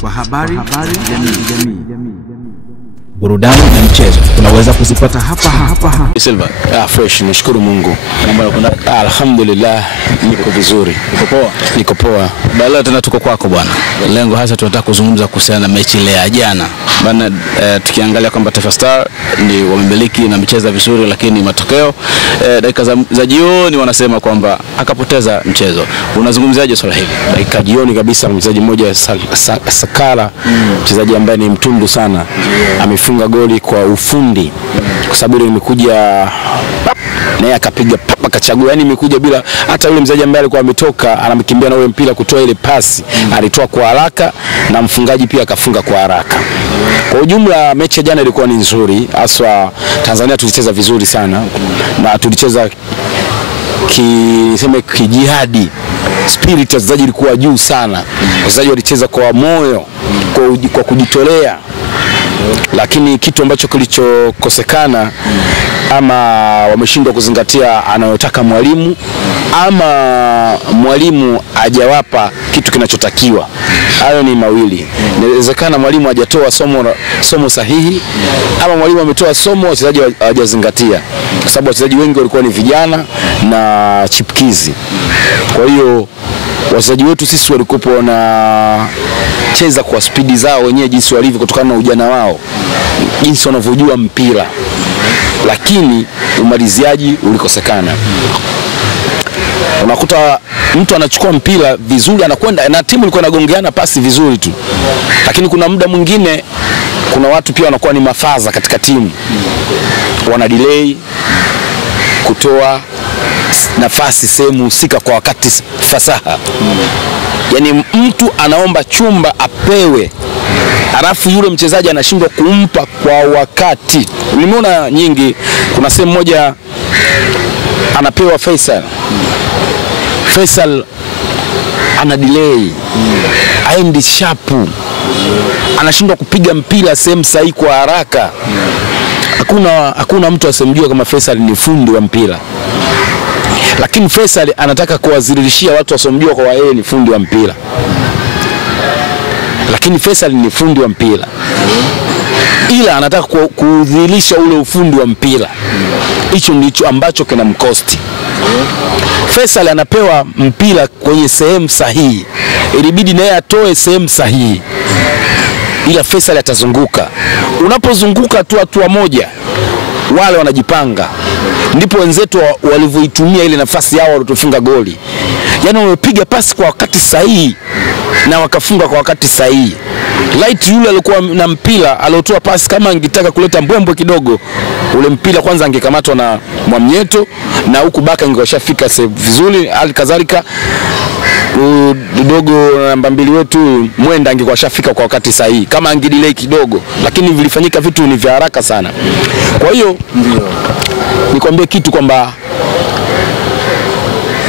kwa habari jamii. Burudani na michezo tunaweza kuzipata hapa. Silva, fresh, nashukuru Mungu. Alhamdulillah, niko vizuri. Niko poa. Leo tena tuko kwako bwana. Lengo hasa tunataka kuzungumza kuhusiana na mechi ile ya jana. Bana, tukiangalia kwamba Taifa Star ni wamemiliki na micheza vizuri, lakini matokeo dakika za jioni wanasema kwamba akapoteza mchezo. Unazungumziaje swala hili? Dakika jioni kabisa mchezaji mmoja Sakala, mchezaji ambaye ni mtundu sana, amefunga goli kwa ufundi, kwa sababu imekuja naye akapiga papa kachagua, yani imekuja bila hata yule mchezaji ambaye alikuwa ametoka anamkimbia na ule mpira kutoa ile pasi, alitoa kwa haraka na mfungaji pia akafunga kwa haraka. Kwa ujumla mechi jana ilikuwa ni nzuri, haswa Tanzania tulicheza vizuri sana na tulicheza kijihadi, spirit ya wachezaji ilikuwa juu sana. Wachezaji walicheza kwa moyo, kwa kujitolea. Lakini kitu ambacho kilichokosekana, ama wameshindwa kuzingatia anayotaka mwalimu, ama mwalimu hajawapa kitu kinachotakiwa. Hayo ni mawili. Inawezekana mwalimu hajatoa somo sahihi, ama mwalimu ametoa somo wachezaji hawajazingatia, kwa sababu wachezaji wengi walikuwa ni vijana na chipkizi. Kwa hiyo wachezaji wetu sisi walikuwa na cheza kwa spidi zao wenyewe jinsi walivyo, kutokana na ujana wao, jinsi wanavyojua mpira, lakini umaliziaji ulikosekana. Unakuta mtu anachukua mpira vizuri, anakwenda na timu ilikuwa inagongeana pasi vizuri tu, lakini kuna muda mwingine kuna watu pia wanakuwa ni mafaza katika timu, wana delay kutoa nafasi sehemu husika kwa wakati fasaha. Yani mtu anaomba chumba apewe, alafu yule mchezaji anashindwa kumpa kwa wakati. Nimeona nyingi, kuna sehemu moja anapewa Faisal ana delay, aendi sharp, anashindwa kupiga mpira sehemu sahihi kwa haraka. Hakuna mtu asemjua kama Faisal ni fundi wa mpira, lakini Faisal anataka kuwazilishia watu wasomjua kwa yeye ni fundi wa mpira. Lakini Faisal ni fundi wa mpira, ila anataka kudhihirisha ule ufundi wa mpira. Hicho ndicho ambacho kinamkosti. Faisal anapewa mpira kwenye sehemu sahihi, ilibidi naye atoe sehemu sahihi, ila Faisal atazunguka. Unapozunguka tu hatua moja, wale wanajipanga, ndipo wenzetu walivyoitumia ile nafasi yao walipofunga goli. Yani wamepiga pasi kwa wakati sahihi na wakafunga kwa wakati sahihi. Light yule alikuwa na mpira, aliotoa pasi, kama angetaka kuleta mbwembwe kidogo, ule mpira kwanza angekamatwa na Mwamnyeto, na huku baka ingeshafika vizuri. Alikadhalika dogo namba 2 wetu Mwenda angekuwa shafika kwa wakati sahihi kama angedelay kidogo, lakini vilifanyika vitu ni vya haraka sana. Kwa hiyo ndio nikwambie kitu kwamba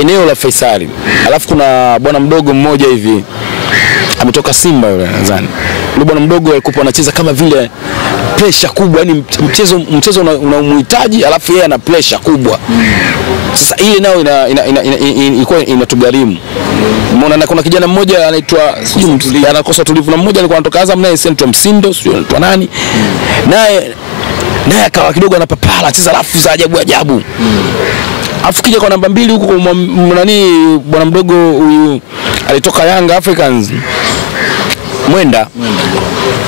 eneo la Faisal, alafu kuna bwana mdogo mmoja hivi ametoka Simba yule nadhani. Yule bwana mdogo alikuwa anacheza kama vile pressure kubwa, yani mchezo unamhitaji, alafu yeye ana pressure kubwa. Sasa ile nao ilikuwa inatugharimu. Umeona, kuna kijana mmoja anaitwa anakosa tulivu, na mmoja alikuwa anatoka Azam naye Central Msindo, sio anaitwa nani, naye akawa kidogo anapapala, anacheza alafu za ajabu. Afu kija kwa namba 2 huko nani, bwana mdogo huyu alitoka Young Africans, Mwenda,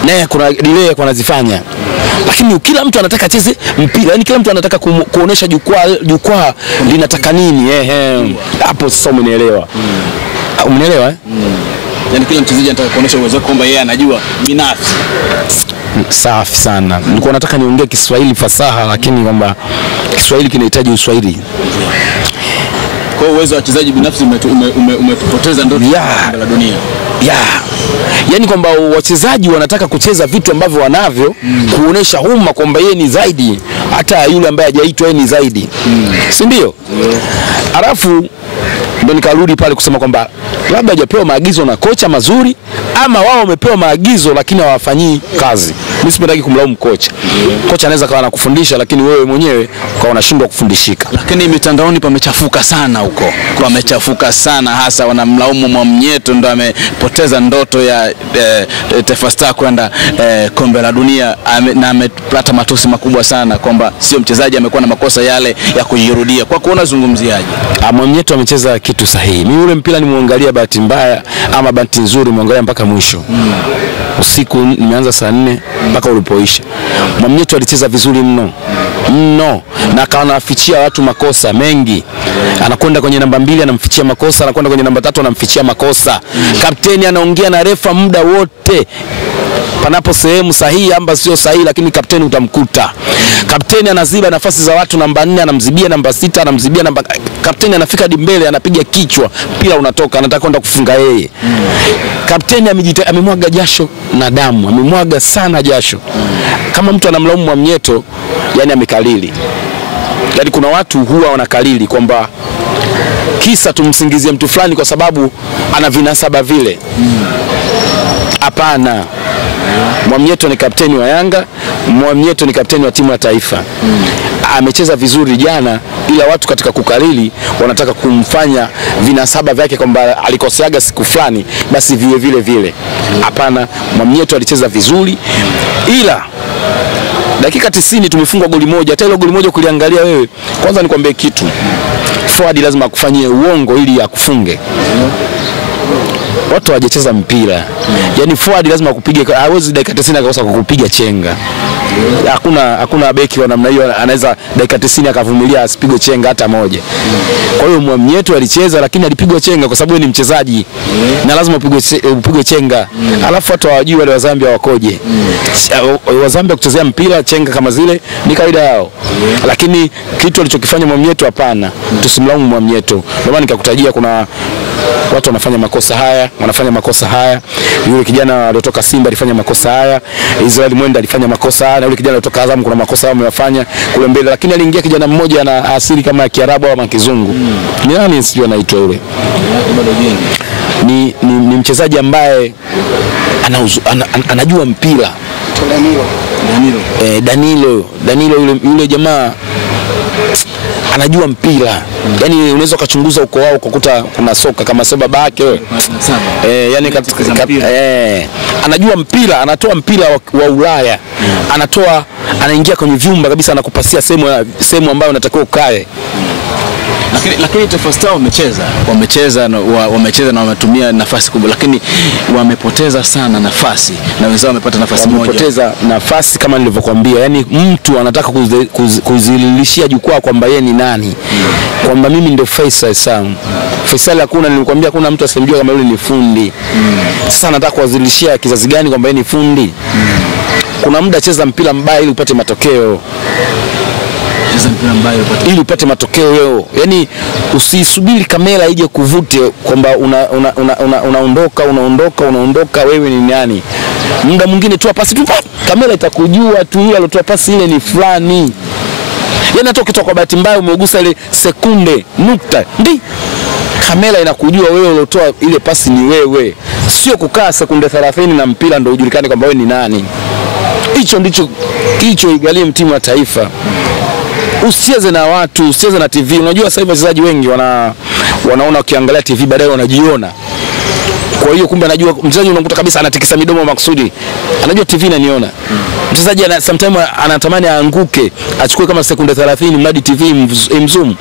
naye kuna delay kwa anazifanya. Lakini kila mtu anataka acheze mpira, yani kila mtu anataka kuonesha jukwaa linataka nini. Hapo sasa umenielewa. Umenielewa Yani kila mchezaji anataka kuonesha uwezo wake kwamba yeye anajua binafsi. Safi sana. Nilikuwa nataka niongee Kiswahili fasaha, lakini kwamba Kiswahili kinahitaji uswahili. Kwa uwezo wa wachezaji binafsi umetupoteza ndoto ya dunia. Yani kwamba wachezaji wanataka kucheza vitu ambavyo wanavyo, kuonesha umma kwamba yeye ni zaidi, hata yule ambaye hajaitwa yeye ni zaidi. Si ndio? Alafu Ndio nikarudi pale kusema kwamba labda hajapewa maagizo na kocha mazuri, ama wao wamepewa maagizo lakini hawafanyii kazi. Mimi sipendaki kumlaumu kocha. Kocha anaweza kawa anakufundisha lakini wewe mwenyewe kwa unashindwa kufundishika. Lakini mitandaoni pamechafuka sana huko. Pamechafuka sana, hasa wanamlaumu Mwamnyeto ndo amepoteza ndoto ya Taifa Stars kwenda kombe la dunia, na amepata matusi makubwa sana kwamba sio mchezaji, amekuwa na makosa yale ya kujirudia. Kwa kuona zungumziaje? Mwamnyeto amecheza kitu sahihi. Mimi ule mpira nimuangalia bahati mbaya ama bahati nzuri, muangalia mpaka mwisho. Usiku nimeanza saa 4 mpaka ulipoisha. Mwamnyeto alicheza vizuri mno na akawa anafichia watu makosa mengi. Anakwenda kwenye namba 2 anamfichia makosa, anakwenda kwenye namba 3 anamfichia makosa. Kapteni anaongea na refa muda wote. Panapo sehemu sahihi amba sio sahihi, lakini kapteni utamkuta. Kapteni anaziba nafasi za watu, namba 4 anamzibia namba 6, anamzibia namba, kapteni anafika dimbele anapiga kichwa, mpira unatoka, anataka kwenda kufunga yeye. Kapteni amemwaga jasho na damu, amemwaga sana jasho. Kama mtu anamlaumu Mwamnyeto, yani amekalili. Yani kuna watu huwa wanakalili kwamba kisa tumsingizie mtu fulani kwa sababu ana vinasaba vile. Hapana. Mwamnyeto ni kapteni wa Yanga, Mwamnyeto ni kapteni wa timu ya taifa. Amecheza vizuri jana, ila watu katika kukalili wanataka kumfanya vinasaba vyake kwamba alikoseaga siku fulani basi viwe vile vile. Hapana, Mwamnyeto alicheza vizuri, ila dakika 90 tumefungwa goli moja. Hata ile goli moja kuliangalia wewe, kwanza nikwambie kitu, forward lazima akufanyie uongo ili akufunge. Watu hawajacheza mpira. Yani forward lazima akupige, hawezi dakika 90 akakosa kukupiga chenga. Hakuna beki wa namna hiyo anaweza dakika 90 akavumilia asipigwe chenga hata moja. Kwa hiyo Mwamnyeto alicheza lakini alipigwa chenga kwa sababu ni mchezaji. Na lazima upigwe chenga. Alafu watu hawajui wale wa Zambia wakoje. Wa Zambia kuchezea mpira chenga kama zile ni kawaida yao. Lakini kitu alichokifanya Mwamnyeto, hapana. Tusimlaumu Mwamnyeto. Ndio maana nikakutajia kuna watu wanafanya makosa haya, Yule kijana aliotoka Simba alifanya makosa haya, Israel Mwenda alifanya makosa haya, na yule kijana aliotoka Azam kuna makosa haya ameyafanya kule mbele, lakini aliingia kijana mmoja na asili kama ya Kiarabu au Kizungu. Ni nani sijui anaitwa yule? Ni mchezaji ambaye anajua mpira. Danilo yule jamaa anajua mpira. Yani unaweza kuchunguza uko wao kukuta kuna soka kama sio babake wewe. Yani anajua mpira, anatoa mpira wa Ulaya. Anaingia kwenye vyumba kabisa, anakupasia sehemu ambayo unatakiwa ukae. Lakini Taifa Stars wamecheza na wametumia nafasi kubwa, lakini wamepoteza sana nafasi na wenzao wamepata nafasi moja. Wamepoteza nafasi kama nilivyokuambia. Yani mtu anataka kuzililishia jukwaa kwamba yeye ni nani. Kwamba mimi ndio Faisal Sam. Faisal hakuna, nilikwambia kuna mtu asemjua kama yule ni fundi. Sasa anataka kuwazilishia kizazi gani kwamba yeye ni fundi? Kuna muda cheza mpira mbaya ili upate matokeo. Ili upate matokeo wewe. Yani usisubiri kamera ije kuvute kwamba unaondoka wewe ni nani. Muda mwingine toa pasi tu, kamera itakujua tu yule aliyotoa pasi ile ni fulani. Yani hata ukitoka kwa bahati mbaya umegusa ile sekunde nukta, kamera inakujua wewe uliotoa ile pasi ni wewe. Sio kukaa sekunde 30 na mpira ndio ujulikane kwamba wewe ni nani. Hicho ndicho igalie timu ya taifa. Usicheze na watu, usicheze na TV. Unajua sasa hivi wachezaji wengi wanaona ukiangalia TV baadaye wanajiona. Kwa hiyo kumbe anajua mchezaji unakuta kabisa anatikisa midomo makusudi. Anajua TV inaniona. Mchezaji sometimes anatamani aanguke, achukue kama sekunde 30 mradi TV imzoom.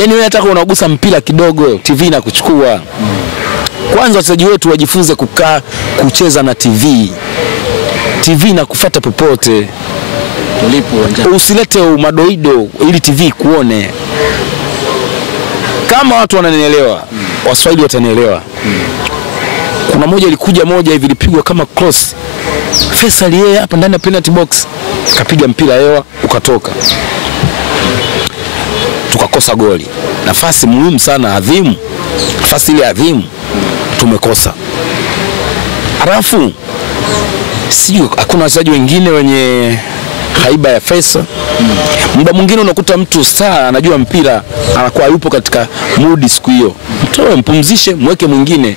Yaani wewe hata unagusa mpira kidogo, TV inakuchukua. Kwanza wachezaji wetu wajifunze kukaa kucheza na TV. TV na kufuata popote. Usilete madoido ili TV kuone. Kama watu wananielewa, Waswahili watanielewa. Kuna moja ilikuja hivi ilipigwa kama cross. Faisal yeye hapa ndani ya penalty box kapiga mpira hewa ukatoka. Tukakosa goli. Nafasi muhimu sana, adhimu. Nafasi ile adhimu tumekosa. Alafu sijui hakuna wachezaji wengine wenye haiba ya Faisal. Muda mwingine unakuta mtu star anajua mpira anakuwa yupo katika mood siku hiyo, mtoe mpumzishe, mweke mwingine.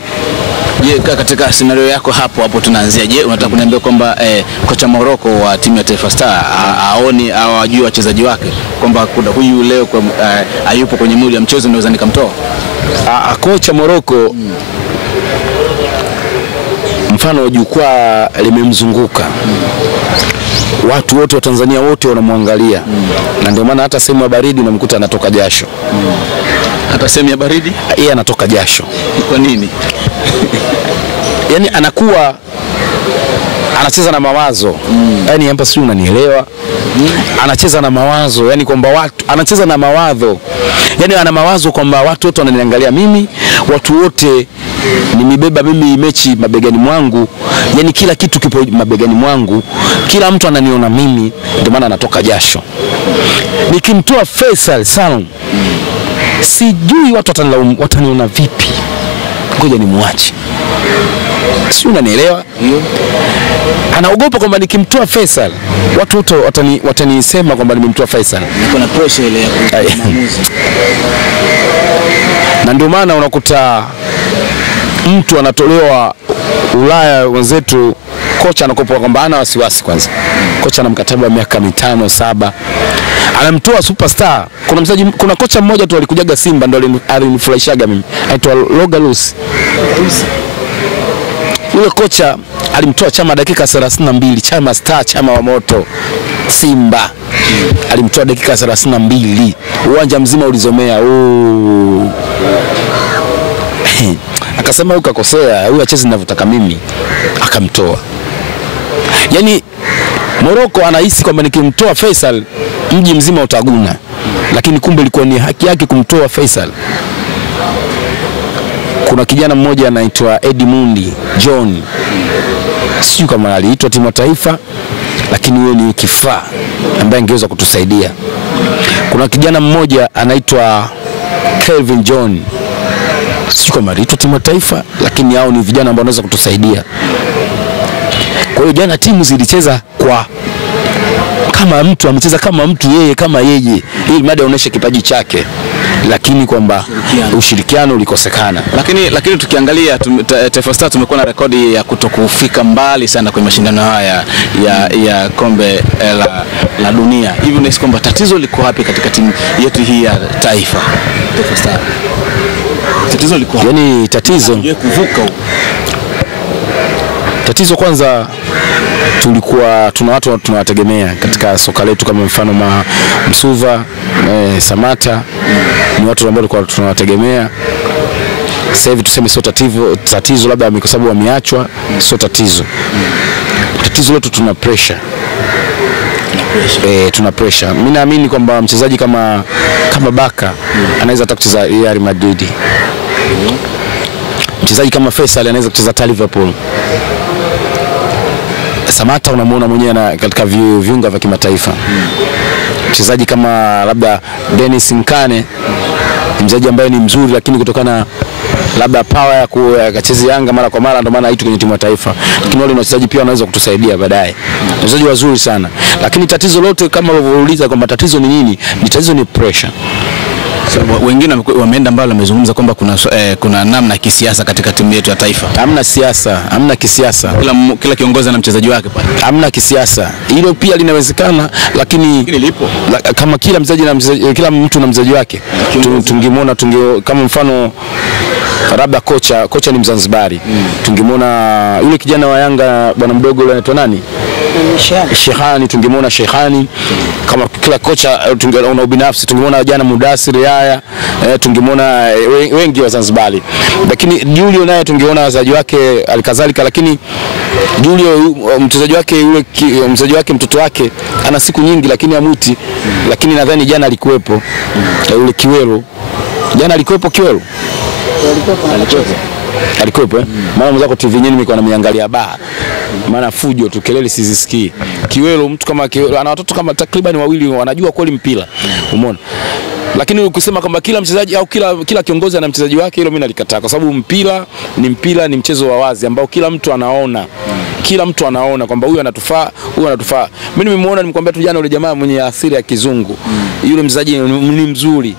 Je, katika scenario yako hapo tunaanzia, je, unataka kuniambia kwamba kocha Morocco wa timu ya Taifa Star aoni au ajue wachezaji wake kwamba kuna huyu leo hayupo kwenye mood ya mchezo, naweza nikamtoa? Kocha Morocco mfano jukwaa limemzunguka, watu wote wa Tanzania wote wanamwangalia, na ndio maana hata sehemu ya baridi unamkuta anatoka jasho. Hata sehemu ya baridi yeye anatoka jasho. Kwa nini? Yani anakuwa anacheza na mawazo. Yani hapa sio, unanielewa? Anacheza na mawazo, yani kwamba watu anacheza na mawazo. Yani ana mawazo kwamba watu wote wananiangalia mimi, watu wote nimebeba mimi mechi mabegani mwangu, yani kila kitu kipo mabegani mwangu, kila mtu ananiona mimi, ndio maana anatoka jasho. Nikimtoa Faisal Salum, sijui watu wataniona vipi. Ngoja nimwache. Sio, unanielewa? Anaogopa kwamba nikimtoa Faisal watu wote watanisema kwamba nimemtoa Faisal. Kuna pressure ile ya maamuzi. Na ndio maana unakuta mtu anatolewa Ulaya, wenzetu kocha anakopa kwamba ana wasiwasi kwanza. Kocha ana mkataba wa miaka 5 7. Anamtoa superstar. Kuna kocha mmoja tu alikujaga Simba ndio alinifurahishaga mimi. Aitwa Logalus. Yule kocha alimtoa Chama dakika 32, Chama star, Chama wa moto Simba. Alimtoa dakika 32. Uwanja mzima ulizomea. Akasema ukakosea, huyu acheze ninavyotaka mimi. Akamtoa. Yani Morocco anahisi kwamba nikimtoa Faisal mji mzima utaguna. Lakini kumbe ilikuwa ni haki yake kumtoa Faisal. Kuna kijana mmoja anaitwa Edmundi John, sio kama aliitwa timu ya taifa, lakini yeye ni kifaa ambaye angeweza kutusaidia. Kuna kijana mmoja anaitwa Kelvin John, sio kama aliitwa timu ya taifa, lakini hao ni vijana ambao wanaweza kutusaidia. Kwa hiyo jana timu zilicheza kwa kama mtu amecheza kama mtu, yeye kama yeye, ili mada aoneshe kipaji chake, lakini kwamba ushirikiano ulikosekana. Lakini tukiangalia Taifa Stars tumekuwa na rekodi ya kutokufika mbali sana kwenye mashindano haya ya kombe la dunia. Hivi unahisi kwamba tatizo liko wapi katika timu yetu hii ya Taifa Stars? Tatizo liko wapi? Yani tatizo kwanza, tulikuwa tuna watu tunawategemea katika soka letu, kama mfano Msuva, Samata, ni watu ambao tulikuwa tunawategemea. Sasa hivi tuseme sio tatizo labda kwa sababu wameachwa, sio tatizo. Tatizo letu tuna pressure. Tuna pressure. Mimi naamini kwamba mchezaji kama Baka anaweza hata kucheza Real Madrid. Mchezaji kama Faisal anaweza kucheza Liverpool. Samata unamuona mwenyewe katika viunga vya kimataifa. Mchezaji kama labda Dennis Nkane, mchezaji ambaye ni mzuri, lakini kutokana labda power ya kucheza Yanga mara kwa mara ndio maana haitu kwenye timu ya taifa. Lakini wale wachezaji pia wanaweza kutusaidia baadaye. Wachezaji wazuri sana. Lakini tatizo lote kama ulivyouliza kwamba tatizo ni nini? Tatizo ni pressure. So, wengine wameenda mbali, wamezungumza kwamba kuna namna ya kisiasa katika timu yetu ya taifa. Hamna siasa, hamna kisiasa. Kila kiongozi na mchezaji wake pale. Hamna kisiasa. Hilo pia linawezekana, lakini lipo. Kama kila mtu na mchezaji wake, tungemuona kama mfano labda kocha ni Mzanzibari. Tungemuona yule kijana wa Yanga bwana mdogo yule anaitwa nani? Shehani, tungemuona Shehani. Kama kila kocha tungeona ubinafsi, tungemuona jana Mudasiri haya, tungemuona wengi wa Zanzibari. Lakini Julio naye tungeona wachezaji wake alikadhalika, lakini Julio mchezaji wake mtoto wake ana siku nyingi lakini amuti. Lakini nadhani jana alikuwepo yule Kiwelo. Jana alikuwepo Kiwelo. Alikuwepo maana mzako TV nyingine nilikuwa namiangalia maana fujo tu, kelele sizisikii. Kiwelo, mtu kama Kiwelo ana watoto kama takriban 2 wanajua kweli mpira, umeona. Lakini ukisema kama kila mchezaji au kila kiongozi ana mchezaji wake, hilo mimi nalikataa, kwa sababu mpira ni mchezo wa wazi ambao kila mtu anaona kila mtu anaona kwamba huyu anatufaa, huyu anatufaa. Mimi nimemuona, nimkwambia tu jana, yule jamaa mwenye asili ya kizungu, yule mchezaji ni mzuri,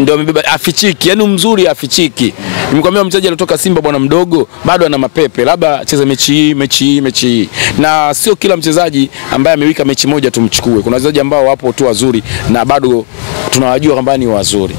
ndio amebeba afichiki, yani mzuri afichiki. Nimekwambia mchezaji alitoka Simba bwana mdogo, bado ana mapepe, labda acheze mechi hii. Na sio kila mchezaji ambaye amewika mechi moja tumchukue. Kuna wachezaji ambao wapo tu wazuri na bado tunawajua kwamba ni wazuri.